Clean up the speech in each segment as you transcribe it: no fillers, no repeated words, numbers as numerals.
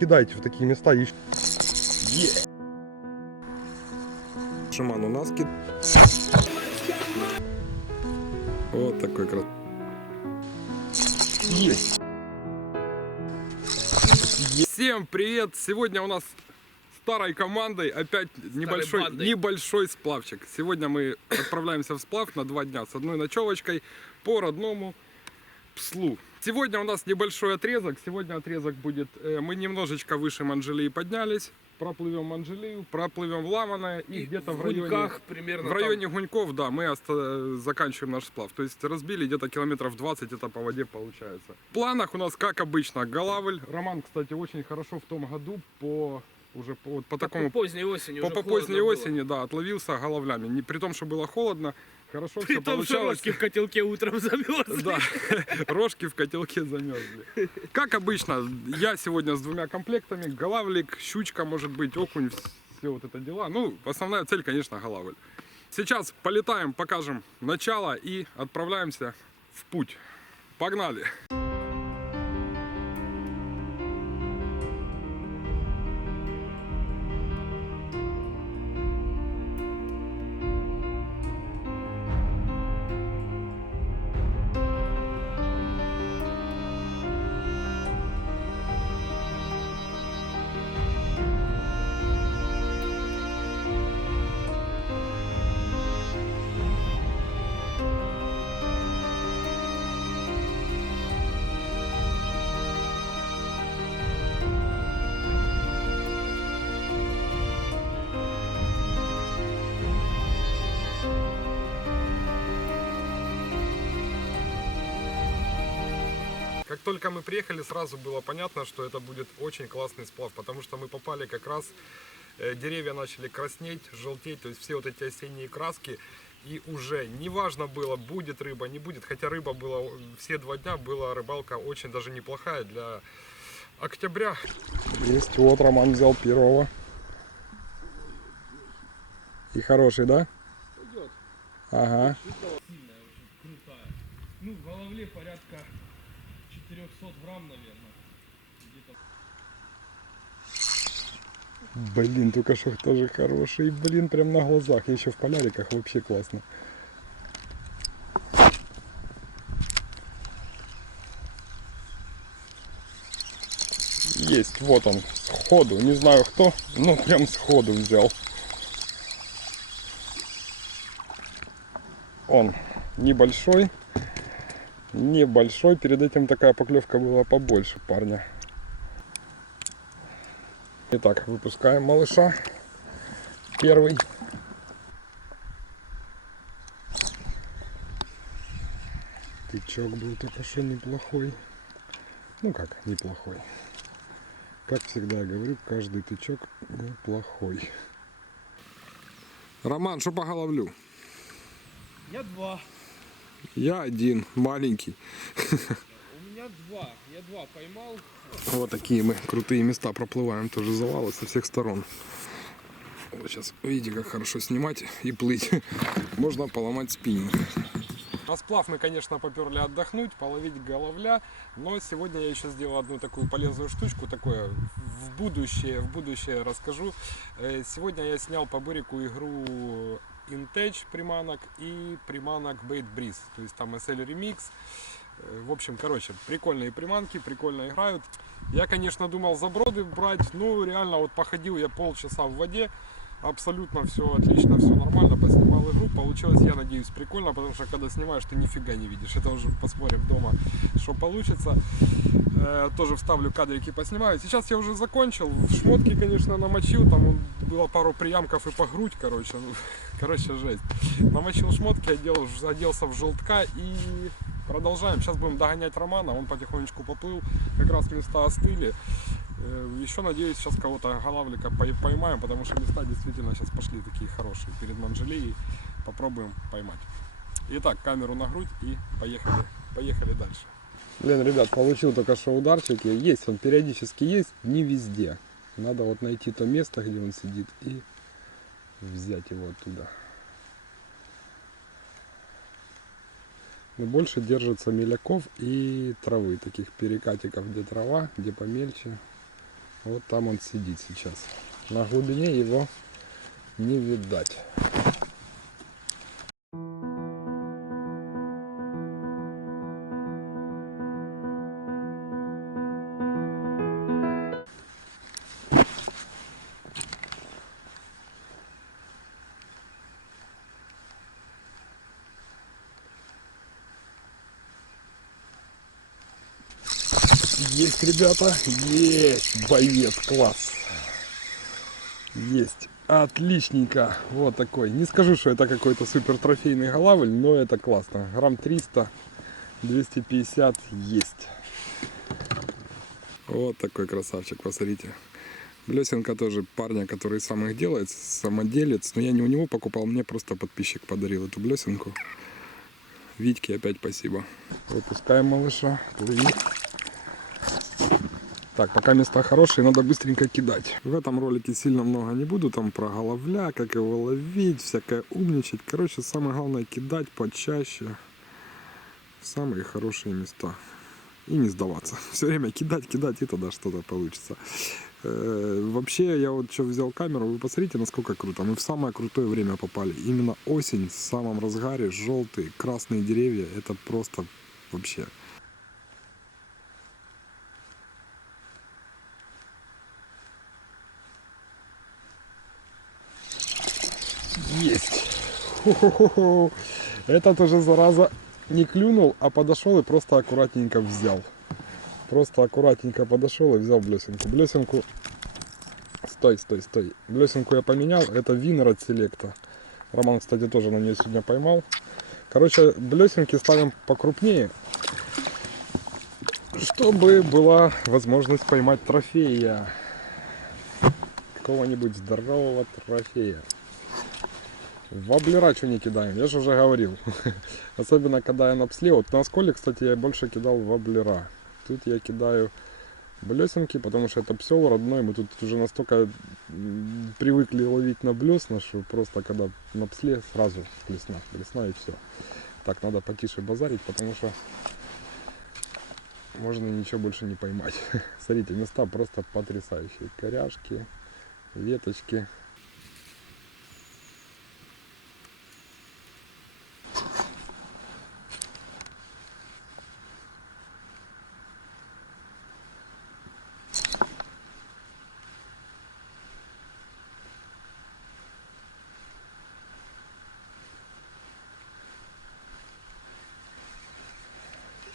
Кидайте в такие места и... Шиман у нас вот такой красавец. Есть. Всем привет! Сегодня у нас старой командой опять небольшой сплавчик. Сегодня мы отправляемся в сплав на 2 дня с одной ночевочкой по родному Пслу. Сегодня у нас небольшой отрезок. Сегодня отрезок будет... Мы немножечко выше Манжелии поднялись. Проплывем Манжелию, проплывем Ламаное и где-то в районе Гуньков, да, мы заканчиваем наш сплав. То есть разбили где-то километров 20, это по воде получается. В планах у нас, как обычно, Галавль. Роман, кстати, очень хорошо в том году по поздней осени, да, отловился головлями. При том, что было холодно, хорошо все получалось. Что рожки в котелке утром замерзли. Да, рожки в котелке замерзли. Как обычно, я сегодня с 2 комплектами. Галавлик, щучка, может быть, окунь, все вот это дела. Ну, основная цель, конечно, Галавль. Сейчас полетаем, покажем начало и отправляемся в путь. Погнали! Как только мы приехали, сразу было понятно, что это будет очень классный сплав, потому что мы попали как раз, деревья начали краснеть, желтеть, то есть все вот эти осенние краски, и уже неважно было, будет рыба, не будет, хотя рыба была, все 2 дня была рыбалка очень даже неплохая для октября. Есть, вот Роман взял первого. И хороший, да? Идет. Ага. Сильная, крутая. Ну, в головле порядка 400 грамм, наверное. Блин, только что тоже хороший. Блин, прям на глазах. Еще в поляриках вообще классно. Есть, вот он, сходу. Не знаю кто, но прям сходу взял. Он небольшой. Небольшой. Перед этим такая поклевка была побольше парня. Итак, выпускаем малыша. Первый. Тычок был только что неплохой. Ну как, неплохой. Как всегда я говорю, каждый тычок неплохой. Роман, что по головлю? Я 2. Я 1, маленький. У меня 2. Я 2 поймал. Вот такие мы крутые места проплываем, тоже завалы со всех сторон. Вот сейчас видите, как хорошо снимать и плыть. Можно поломать спиннинг. На сплав мы, конечно, поперли отдохнуть, половить головля, но сегодня я еще сделал одну такую полезную штучку, такое в будущее расскажу. Сегодня я снял по Бырику игру InTech приманок и приманок Bait Breeze, то есть там SL Remix. В общем, короче, прикольные приманки, прикольно играют. Я, конечно, думал заброды брать, но реально вот походил я полчаса в воде. Абсолютно все отлично, все нормально, поснимал игру, получилось, я надеюсь, прикольно, потому что когда снимаешь, ты нифига не видишь. Это уже посмотрим дома, что получится. Тоже вставлю кадрики, поснимаю. Сейчас я уже закончил, шмотки, конечно, намочил, там было пару приямков и по грудь, короче, жесть. Намочил шмотки, оделся в желтка и продолжаем. Сейчас будем догонять Романа, он потихонечку поплыл, как раз места остыли. Еще надеюсь, сейчас кого-то галавлика поймаем, потому что места действительно сейчас пошли такие хорошие перед Манжелией. Попробуем поймать. Итак, камеру на грудь и поехали дальше. Блин, ребят, получил только что ударчик. Есть, он периодически есть, не везде. Надо вот найти то место, где он сидит, и взять его оттуда. Но больше держится меляков и травы, таких перекатиков, где трава, где помельче. Вот там он сидит сейчас. На глубине его не видать. Есть, ребята, есть, боец, класс. Есть, отличненько, вот такой. Не скажу, что это какой-то супер трофейный голавль, но это классно. Грамм 300, 250 есть. Вот такой красавчик, посмотрите. Блесенка тоже парня, который сам их делает, самоделец. Но я не у него покупал, мне просто подписчик подарил эту блесенку. Витьке опять спасибо. Выпускаем малыша, плыви. Так, пока места хорошие, надо быстренько кидать. В этом ролике сильно много не буду, там про головля, как его ловить, всякое умничать. Короче, самое главное кидать почаще в самые хорошие места. И не сдаваться. Все время кидать, и тогда что-то получится. Вообще, я вот что взял камеру, вы посмотрите, насколько круто. Мы в самое крутое время попали. Именно осень, в самом разгаре, желтые, красные деревья. Это просто вообще... Есть! Хо-хо-хо-хо. Этот уже, зараза, не клюнул, а подошел и просто аккуратненько взял. Просто аккуратненько подошел и взял блесенку. Блесенку... Стой. Блесенку я поменял. Это Винер от Селекта. Роман, кстати, тоже на нее сегодня поймал. Короче, блесенки ставим покрупнее, чтобы была возможность поймать трофея. Какого-нибудь здорового трофея. Воблера что не кидаем, я же уже говорил. Особенно когда я на псле. Вот на сколе, кстати, я больше кидал воблера. Тут я кидаю блесенки, потому что это псел родной. Мы тут уже настолько привыкли ловить на блесна, что просто когда на псле сразу блесна и все. Так, надо потише базарить, потому что можно ничего больше не поймать. Смотрите, места просто потрясающие. Коряшки, веточки.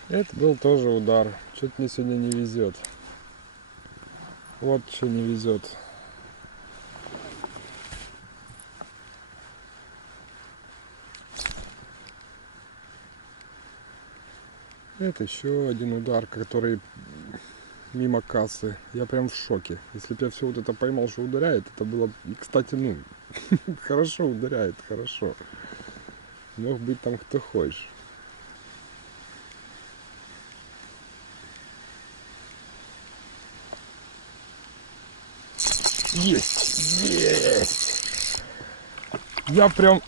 Это был тоже удар. Что-то мне сегодня не везет. Вот что не везет. Это еще один удар, который мимо кассы. Я прям в шоке. Если бы я все вот это поймал, что ударяет, это было... И, кстати, ну, хорошо ударяет, хорошо. Мог быть там кто хочешь. Есть! Я прям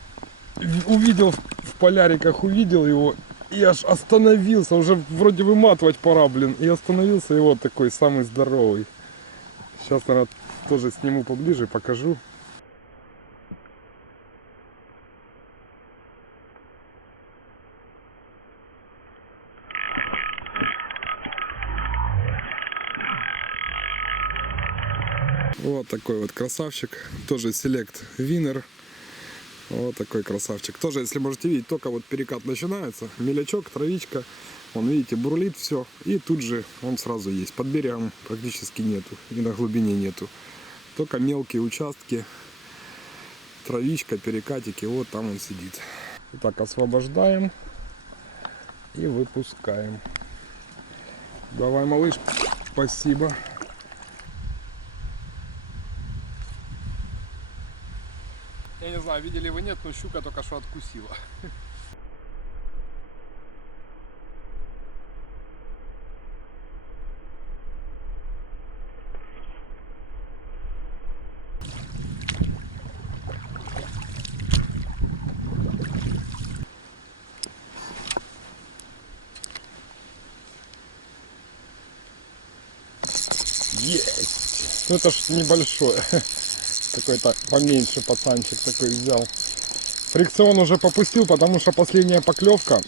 увидел в поляриках, увидел его и аж остановился. Уже вроде выматывать пора, блин. И остановился, и вот такой самый здоровый. Сейчас, наверное, тоже сниму поближе, покажу. Вот такой вот красавчик. Тоже Select Winner. Вот такой красавчик. Тоже, если можете видеть, только вот перекат начинается. Мелячок, травичка. Вон, видите, бурлит все. И тут же он сразу есть. Под берегом практически нету. И на глубине нету. Только мелкие участки. Травичка, перекатики. Вот там он сидит. Итак, освобождаем. И выпускаем. Давай, малыш. Спасибо. Я не знаю, видели вы нет, но щука только что откусила. Есть! Ну это ж небольшое. Какой-то поменьше пацанчик такой взял. Фрикцион уже попустил, потому что последняя поклевка,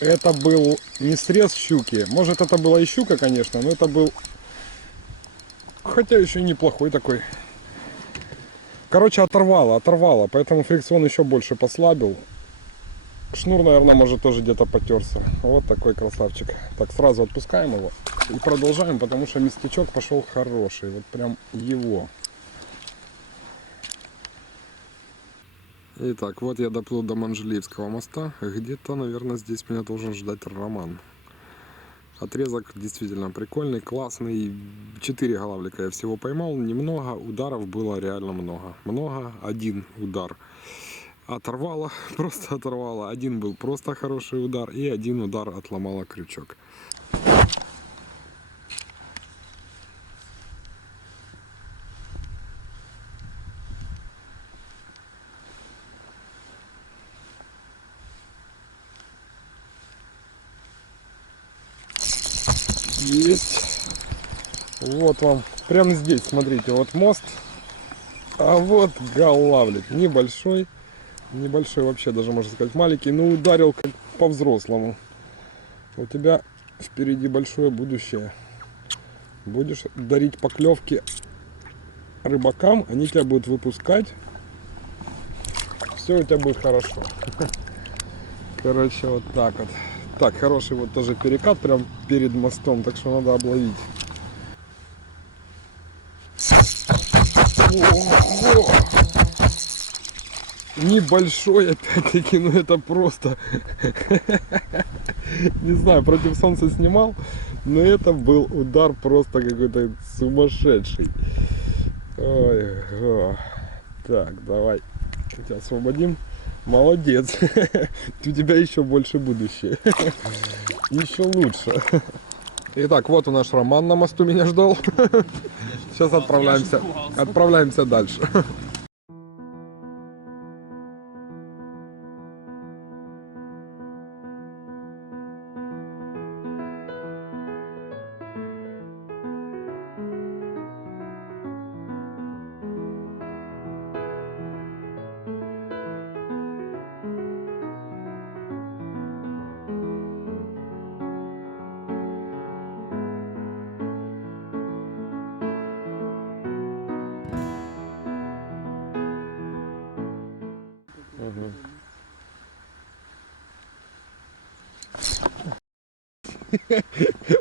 это был не срез щуки. Может это была и щука, конечно, но это был, хотя еще и неплохой такой. Короче, оторвало, поэтому фрикцион еще больше послабил. Шнур, наверное, может тоже где-то потерся. Вот такой красавчик. Так, сразу отпускаем его и продолжаем, потому что местечок пошел хороший. Вот прям его. Итак, вот я доплыл до Манжелиевского моста. Где-то, наверное, здесь меня должен ждать Роман. Отрезок действительно прикольный, классный. 4 головлика я всего поймал. Немного, ударов было реально много. Один удар оторвало, просто оторвало. Один был просто хороший удар. И один удар отломало крючок. Есть. Вот вам. Прямо здесь, смотрите, вот мост. А вот голавлик. Небольшой. Небольшой вообще, даже можно сказать маленький. Но ударил как по-взрослому. У тебя впереди большое будущее. Будешь дарить поклевки рыбакам. Они тебя будут выпускать. Все у тебя будет хорошо. Короче, вот так вот. Так, хороший вот тоже перекат прям перед мостом, так что надо обловить. Ого! Небольшой опять-таки, но это просто... Не знаю, против солнца снимал, но это был удар просто какой-то сумасшедший. Ой, так, давай, тебя освободим. Молодец. У тебя еще больше будущее. Еще лучше. Итак, вот у наш Роман на мосту меня ждал. Сейчас отправляемся дальше.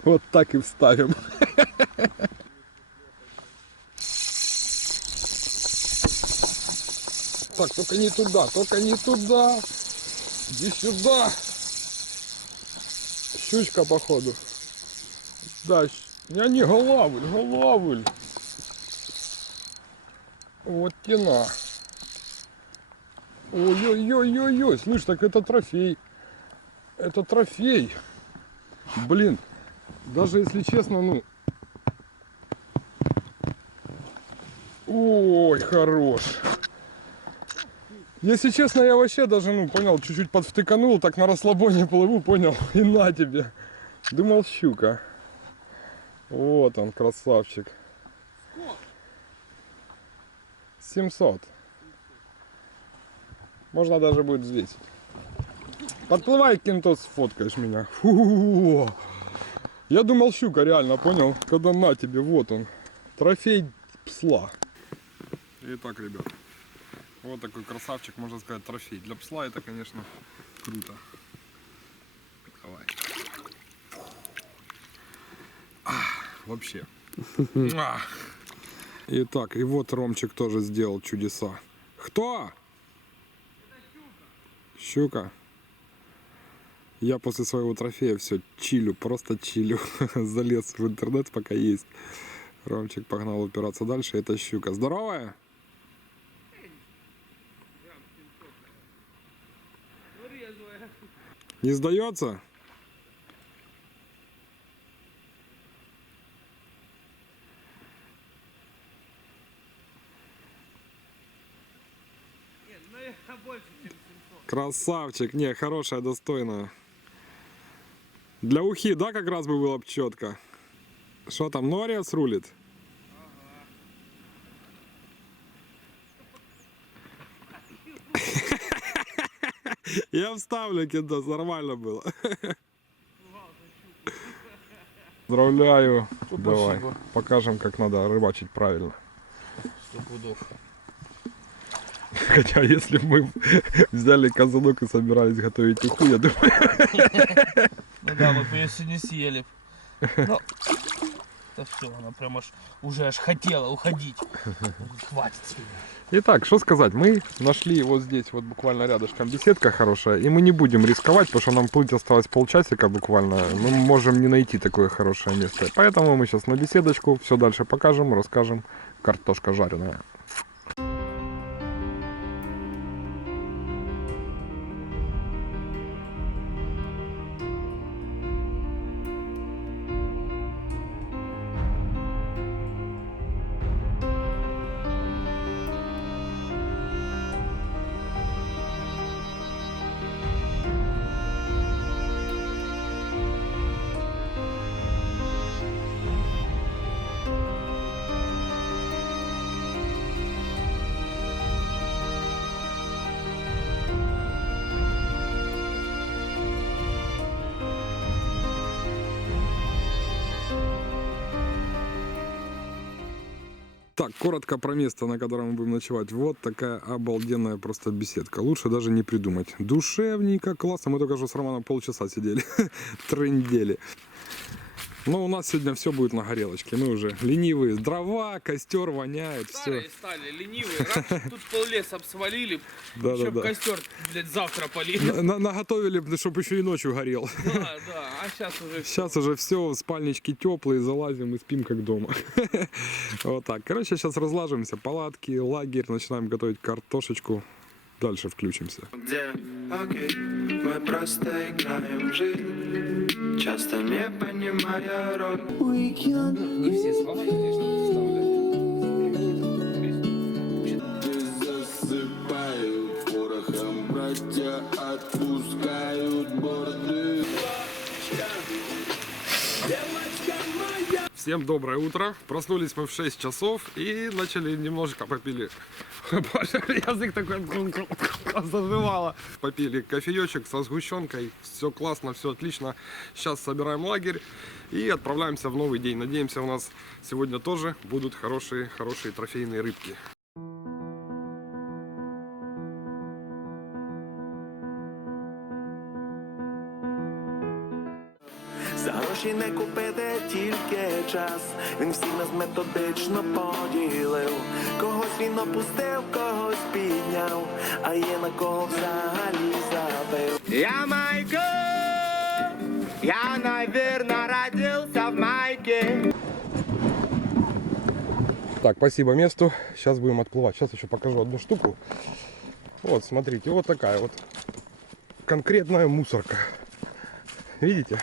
Вот так и вставим. Так, только не туда, только не туда. Иди сюда. Щучка, походу. Да, не голавль. Вот тена. Ой-ой-ой-ой-ой. Слышь, так это трофей. Это трофей. Блин. Даже если честно, ну... Ой, хорош. Если честно, я вообще даже, ну, понял, чуть-чуть подвтыканул, так на расслабоне плыву, понял, и на тебе. Думал, щука. Вот он, красавчик. 700. Можно даже будет взвесить. Подплывай, кентос, сфоткаешь меня. Фу. Я думал, щука, реально, понял? Когда на тебе, вот он. Трофей псла. Итак, ребят. Вот такой красавчик, можно сказать, трофей. Для псла это, конечно, круто. Давай. Вообще. Итак, и вот Ромчик тоже сделал чудеса. Кто? Щука. Я после своего трофея все чилю, просто чилю. Залез в интернет, пока есть. Ромчик погнал упираться дальше. Это щука. Здоровая? Не сдается? Красавчик, не, хорошая, достойная. Для ухи, да, как раз бы было бы четко. Что там, Нориас рулит? Ага. Я вставлю, кидос, нормально было. Поздравляю. Ну, Давай, спасибо. покажем, как надо рыбачить правильно. 100 пудов. Хотя, если бы мы взяли казанок и собирались готовить уху, я думаю... Ну да, мы бы ее сегодня съели. Ну, это все, она прям аж уже аж хотела уходить. Хватит сегодня. Итак, что сказать, мы нашли вот здесь вот буквально рядышком беседка хорошая, и мы не будем рисковать, потому что нам плыть осталось полчасика буквально, мы можем не найти такое хорошее место. Поэтому мы сейчас на беседочку, все дальше покажем, расскажем. Картошка жареная. Так, коротко про место, на котором мы будем ночевать. Вот такая обалденная просто беседка. Лучше даже не придумать. Душевненько, классно. Мы только что с Романом полчаса сидели, трындели. Но у нас сегодня все будет на горелочке. Мы уже ленивые. Дрова, костер воняет, все. Старые стали, ленивые. Раньше тут пол-леса обсвалили, Да, чтобы да, да. костер, блядь, завтра полили. Наготовили, чтобы еще и ночью горел. Да, да, а сейчас уже Сейчас уже все, спальнички теплые, залазим и спим как дома. Вот так. Короче, сейчас разлаживаемся. Палатки, лагерь, начинаем готовить картошечку. Дальше включимся. Где, окей, мы просто играем в жизнь, часто не понимая роль. не все слова, конечно, Засыпают порохом, братья отпускают борды. Всем доброе утро. Проснулись мы в 6 часов и начали немножко попили. Боже, язык такой заживало. Попили кофеечек со сгущенкой. Все классно, все отлично. Сейчас собираем лагерь и отправляемся в новый день. Надеемся, у нас сегодня тоже будут хорошие трофейные рыбки. За гроші не купити тільки час. Він всіх нас методично поділив. Когось він опустив, когось підняв, а є на кого взагалі забив. Я Майко, я, наверно, родился в майке. Так, спасибо месту. Сейчас будем отплывать. Сейчас еще покажу одну штуку. Вот, смотрите, вот такая вот конкретная мусорка. Видите?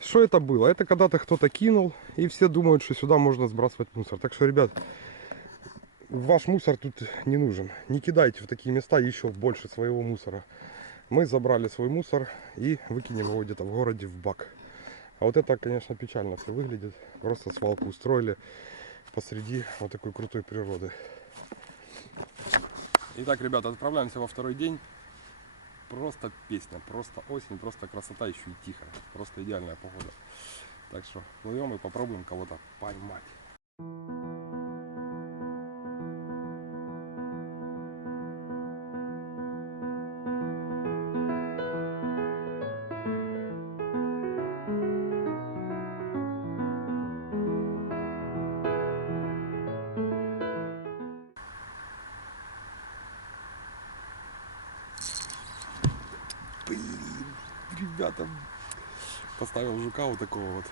Что это было? Это когда-то кто-то кинул, и все думают, что сюда можно сбрасывать мусор. Так что, ребят, ваш мусор тут не нужен. Не кидайте в такие места еще больше своего мусора. Мы забрали свой мусор и выкинем его где-то в городе в бак. А вот это, конечно, печально все выглядит. Просто свалку устроили посреди вот такой крутой природы. Итак, ребята, отправляемся во второй день. Просто песня, просто осень, просто красота, еще и тихо. Просто идеальная погода. Так что плывем и попробуем кого-то поймать. Ребята, поставил жука вот такого вот.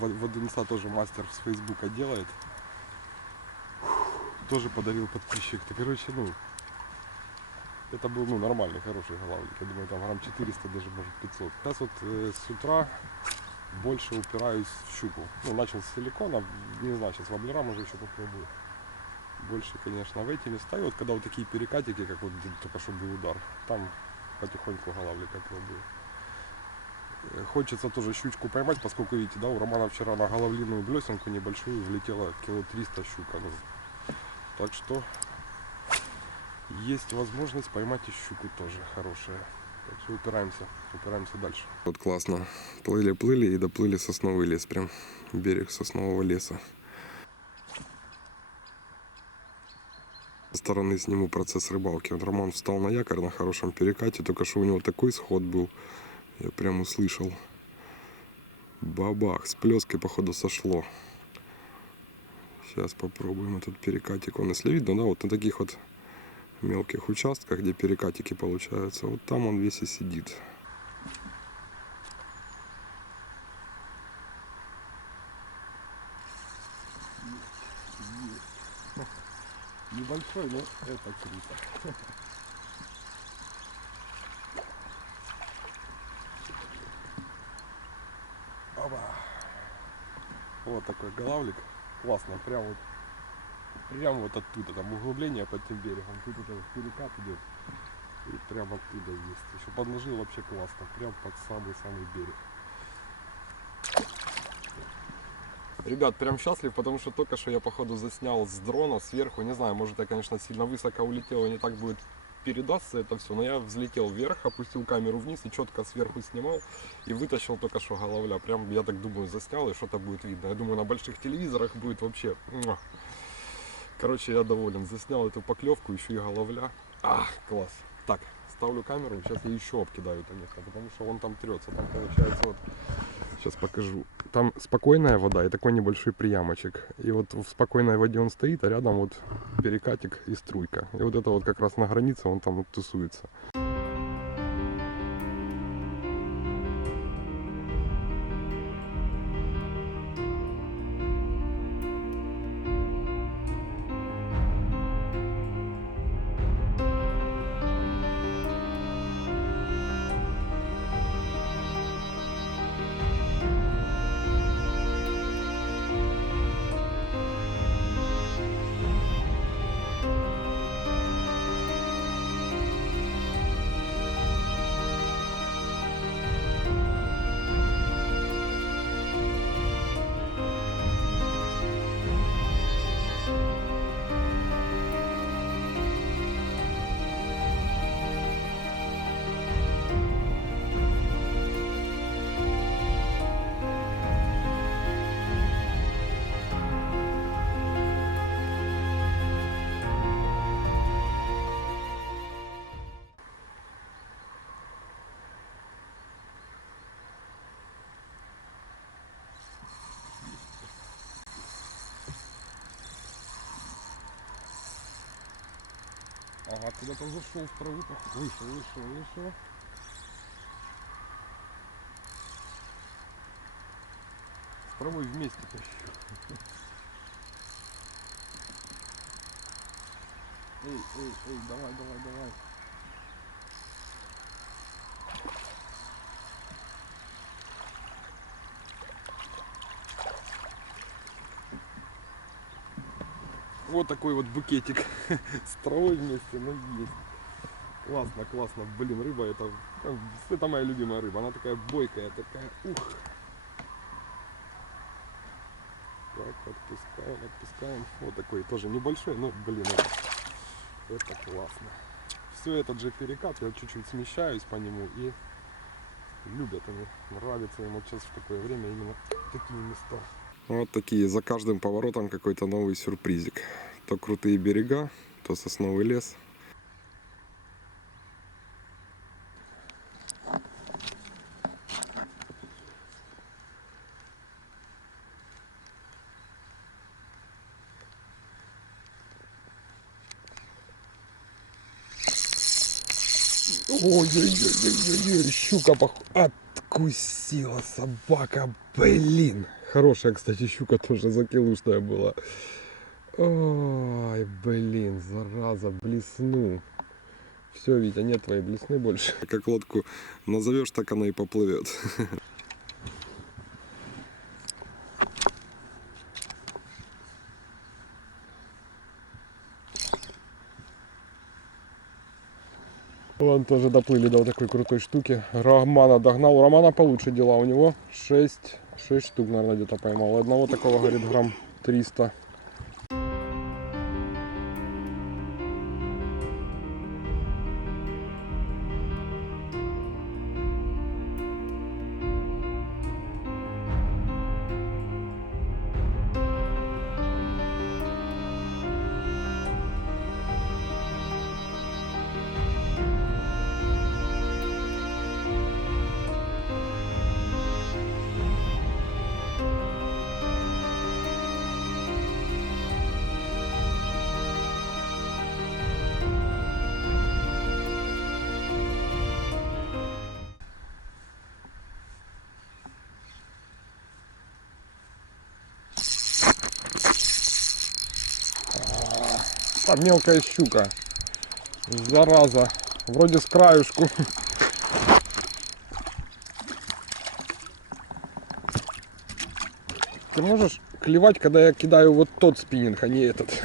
Водонеса тоже мастер с Фейсбука делает. Тоже подарил подписчик. Так, короче, ну, это был, ну, нормальный, хороший головник. Я думаю, там грамм 400, даже может 500. Сейчас вот с утра больше упираюсь в щуку. Ну, начал с силикона, не знаю, сейчас воблера может еще попробую. Больше, конечно, в эти места. И вот когда вот такие перекатики, как вот только что был удар, там потихоньку головлика пробую. Хочется тоже щучку поймать, поскольку, видите, да, у Романа вчера на головлиную блесенку небольшую влетело кило 300 щука. Ну, так что есть возможность поймать и щуку тоже хорошая. Так что упираемся дальше. Вот классно. Плыли и доплыли сосновый лес. Прям берег соснового леса. Со стороны сниму процесс рыбалки. Вот Роман встал на якорь на хорошем перекате. Только что у него такой сход был. Я прям услышал. Бабах. С плеской, походу, сошло. Сейчас попробуем этот перекатик. Он, если видно, да, вот на таких вот мелких участках, где перекатики получаются, вот там он весь и сидит. Небольшой, но это круто. Опа. Вот такой голавлик. Классно, прям вот оттуда, там углубление под тем берегом. Тут это перекат идет. И прям оттуда есть. Еще подложил вообще классно. Прям под самый-самый берег. Ребят, прям счастлив, потому что только что я походу заснял с дрона сверху. Не знаю, может я, конечно, сильно высоко улетел и не так будет передастся это все. Но я взлетел вверх, опустил камеру вниз и четко сверху снимал. И вытащил только что головля. Прям, я так думаю, заснял и что-то будет видно. Я думаю, на больших телевизорах будет вообще... Короче, я доволен. Заснял эту поклевку, еще и головля. Класс. Так, ставлю камеру. Сейчас я еще обкидаю это место, потому что он там трется. Там получается вот... Сейчас покажу. Там спокойная вода и такой небольшой приямочек. И вот в спокойной воде он стоит, а рядом вот перекатик и струйка. И вот это вот как раз на границе он там вот тусуется. Ага, куда-то зашел в траву, вышел. С травой вместе тащу. Эй, давай. Вот такой вот букетик с травой вместе, но есть. Классно. Блин, рыба это моя любимая рыба. Она такая бойкая, такая, ух. Так, отпускаем. Вот такой тоже небольшой, но, блин, это классно. Все этот же перекат, я чуть-чуть смещаюсь по нему и любят они. Нравится им вот сейчас в такое время именно такие места. Вот такие, за каждым поворотом какой-то новый сюрпризик. То крутые берега, то сосновый лес. Ой, щука откусила собака, блин. Хорошая, кстати, щука тоже закилушная была. Ой, блин, зараза, блесну. Все, Витя, нет твоей блесны больше. Как лодку назовешь, так она и поплывет. Вон тоже доплыли до вот такой крутой штуки. Романа догнал. У Романа получше дела. У него 6 штук, наверное, где-то поймал. Одного такого, говорит, грамм 300. Там мелкая щука. Зараза. Вроде с краюшку. Ты можешь клевать, когда я кидаю вот тот спиннинг, а не этот?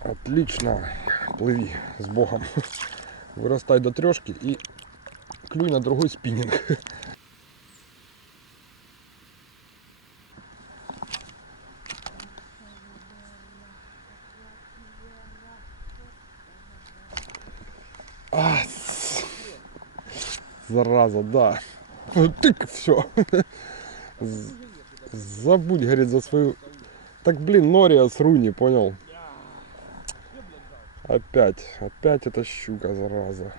Отлично. Плыви с Богом. Вырастай до трешки и клюй на другой спиннинг. Зараза, да. Тык, все. Забудь, говорит, за свою... Так, блин, Нориас Руни, понял? Опять эта щука, зараза.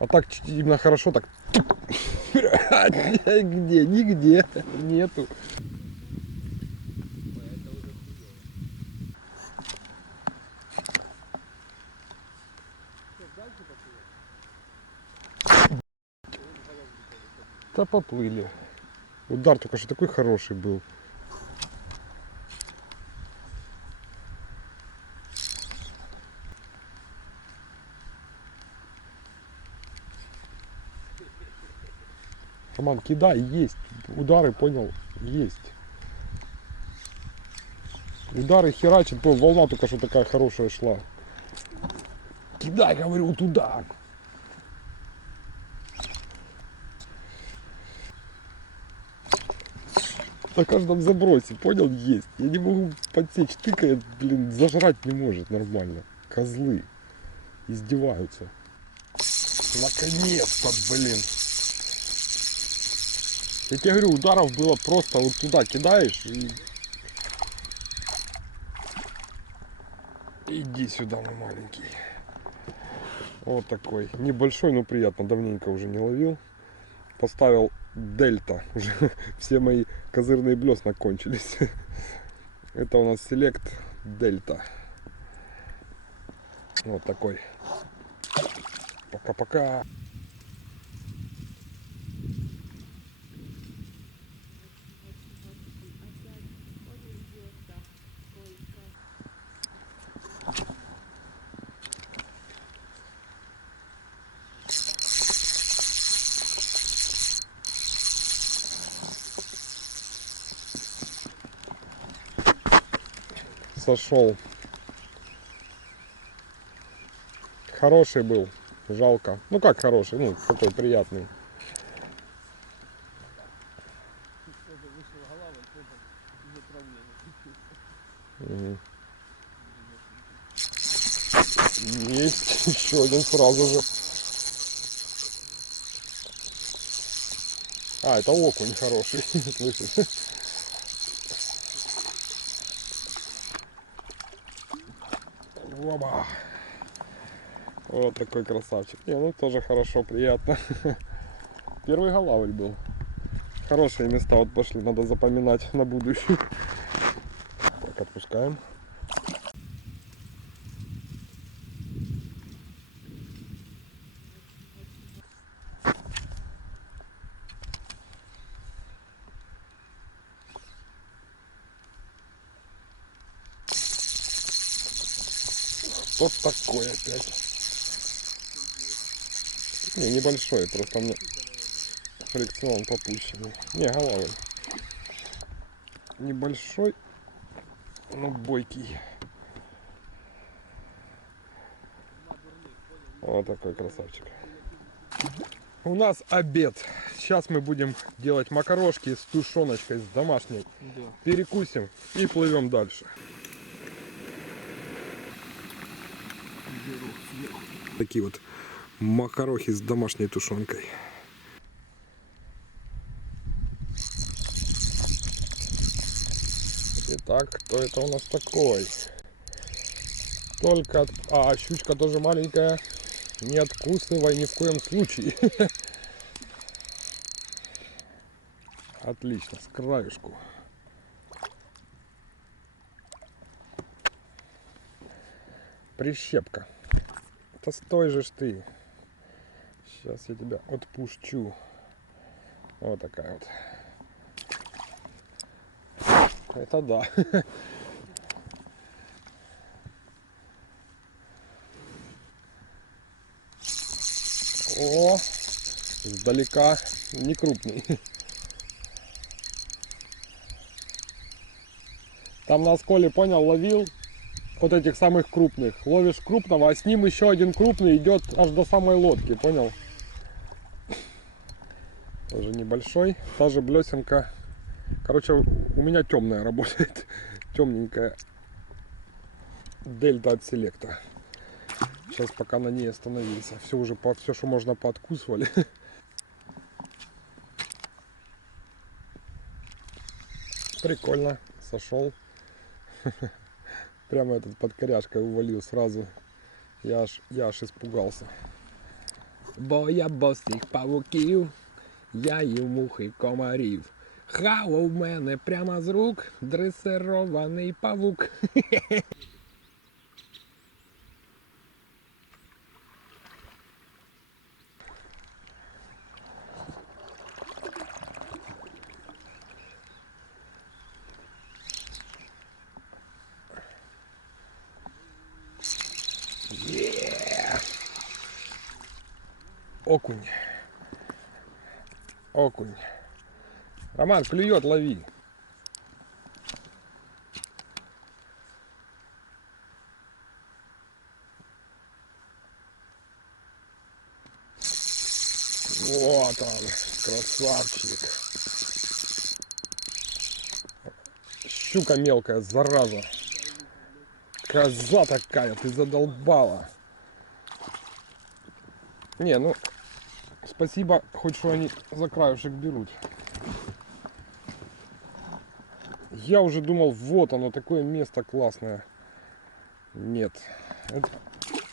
А так именно хорошо, так... Где? Нигде. Нету. Да поплыли. Удар только что такой хороший был. Роман, кидай, есть. Удары, понял, есть. Удары херачит, понял, волна только что такая хорошая шла. Кидай, говорю, туда. На каждом забросе, понял, есть. Я не могу подсечь, тыкает, блин, зажрать не может нормально. Козлы издеваются. Наконец-то, блин. Я тебе говорю, ударов было просто вот туда кидаешь и... Иди сюда, мой маленький. Вот такой. Небольшой, но приятно. Давненько уже не ловил. Поставил дельта. Уже все мои козырные блесна кончились. Это у нас селект дельта. Вот такой. Пока-пока. Сошел. Хороший был. Жалко. Ну как хороший? Ну, такой приятный. Угу. Есть еще один сразу же. А, это окунь хороший. Слышишь? Оба. Вот такой красавчик. Не, ну тоже хорошо, приятно. Первый голавль был. Хорошие места вот пошли, надо запоминать на будущее. Так, отпускаем. Вот такой опять. Не, небольшой, просто мне фрикцион попущенный. Не, голавль. Небольшой, но бойкий. Вот такой красавчик. У нас обед. Сейчас мы будем делать макарошки с тушеночкой, с домашней. Да. Перекусим и плывем дальше. Такие вот макарохи с домашней тушенкой. Итак, кто это у нас такой? Только... А, щучка тоже маленькая. Не откусывай ни в коем случае. Отлично, с краюшку. Прищепка. Да стой же ж ты. Сейчас я тебя отпущу. Вот такая вот. Это да. О, издалека не крупный. Там на сколе, понял, ловил вот этих самых крупных. Ловишь крупного, а с ним еще один крупный идет аж до самой лодки, понял? Тоже небольшой, та же блесенка. Короче, у меня темная работает, темненькая дельта от селекта. Сейчас пока на ней остановился. Все уже, все, что можно, пооткусывали. Прикольно, сошел. Прямо этот под коряшкой увалил сразу. Я аж испугался. Бо я босих павуків, я їв мух і комарів. Хавав в мене прямо з рук дресирований павук. Окунь. Окунь. Роман, клюет, лови. Вот он, красавчик. Щука мелкая, зараза. Коза такая, ты задолбала. Не, ну, спасибо, хоть что они за краюшек берут. Я уже думал, вот оно, такое место классное. Нет, это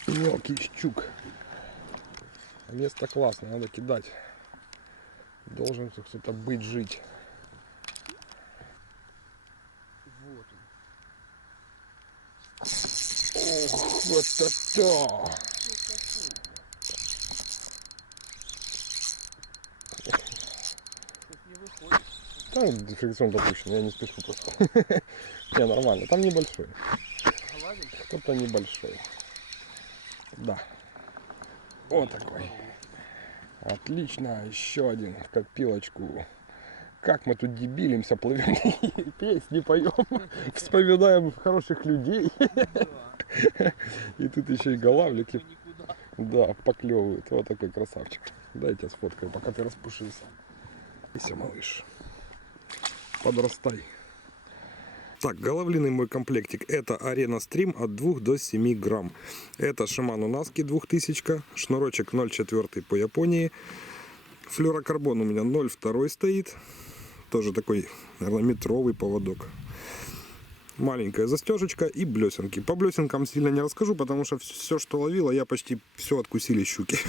мелкий щук. Место классное, надо кидать. Должен кто-то быть, жить. Вот он. Ох, вот это! Там фрикцион допущен, я не спешу просто. Не, нормально, там небольшой. Кто-то небольшой. Да. Вот такой. Отлично, еще один в копилочку. Как мы тут дебилимся, плывем, песни поем, вспоминаем хороших людей. И тут еще и голавлики, да, поклевывают. Вот такой красавчик. Дайте сфоткаю, пока ты распушился. Все, малыш, подрастай. Так, головлиный мой комплектик. Это Arena Stream от 2 до 7 грамм. Это Shimano Naski 2000, шнурочек 0,4 по Японии. Флюрокарбон у меня 0,2 стоит. Тоже такой, наверное, метровый поводок. Маленькая застежечка и блесенки. По блесенкам сильно не расскажу, потому что все, что ловила, я почти все откусили щуки.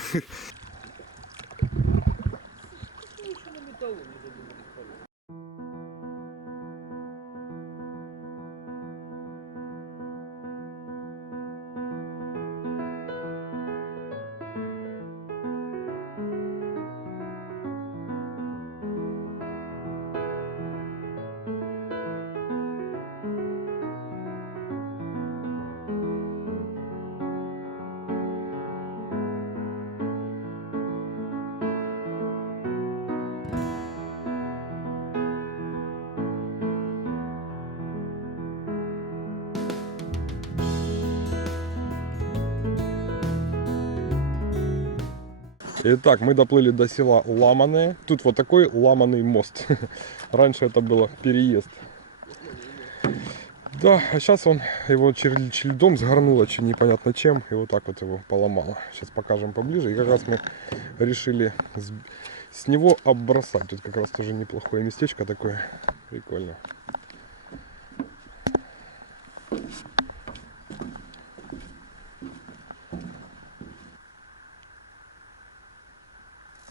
Итак, мы доплыли до села Ламаное. Тут вот такой ламаный мост. Раньше это было переезд. Да, а сейчас он его льдом сгорнуло, непонятно чем. И вот так вот его поломало. Сейчас покажем поближе. И как раз мы решили с него оббросать. Тут как раз тоже неплохое местечко такое. Прикольно.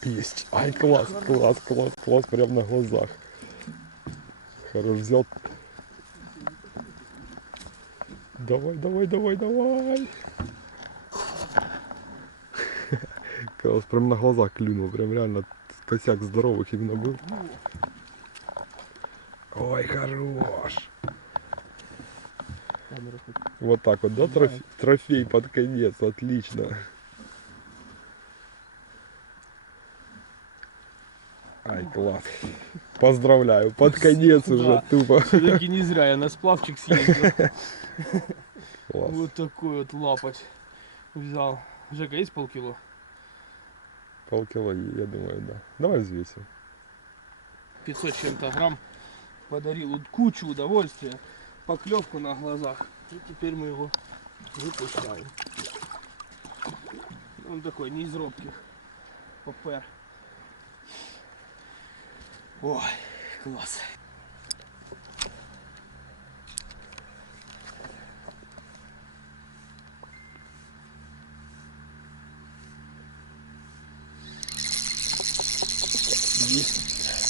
Есть. Ай, класс, класс, класс, класс, прям на глазах. Хорош, взял. Давай, давай, давай, давай. Класс, прям на глазах клюнул, прям реально косяк здоровых именно был. Ой, хорош. Вот так вот, да, трофей под конец, отлично. Ай, класс. Поздравляю, под конец уже, Да. тупо. Все-таки не зря я на сплавчик съездил. Класс. Вот такой вот лапоть взял. Жека, есть полкило? Полкило, я думаю, да. Давай взвесим. 500 с чем-то грамм. Подарил вот кучу удовольствия. Поклевку на глазах. И теперь мы его выпускаем. Он такой, не из робких. Попер. Ой, класс.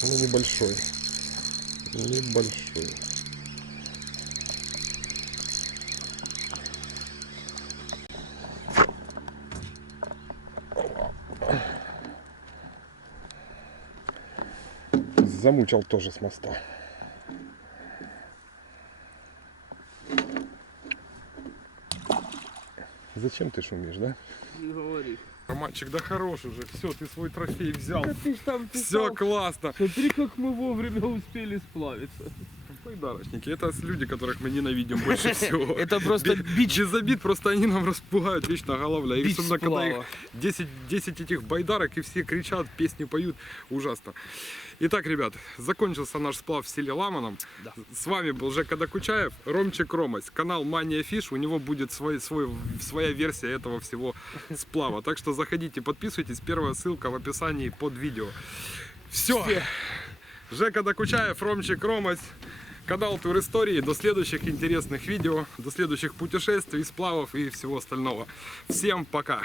Ну, небольшой. Небольшой. Замучил тоже с моста. Зачем ты шумишь, да? Не говори. Романчик, да хорош уже. Все, ты свой трофей взял. Да ты ж там Все писал. классно. Смотри, как мы вовремя успели сплавиться. Байдарочники, это люди, которых мы ненавидим больше всего. Это просто бич. Без обид, просто они нам распугают вечно головля. И Бич особенно, когда их сплава. 10 этих байдарок, и все кричат, песни поют. Ужасно. Итак, ребят, закончился наш сплав в селе Ламаном. Да. С вами был Жека Докучаев, Ромчик Ромась, канал Mania Fish. У него будет своя версия этого всего сплава. Так что заходите, подписывайтесь. Первая ссылка в описании под видео. Все. Жека Докучаев, Ромчик Ромась. Канал Тур Истории. До следующих интересных видео, до следующих путешествий, сплавов и всего остального. Всем пока!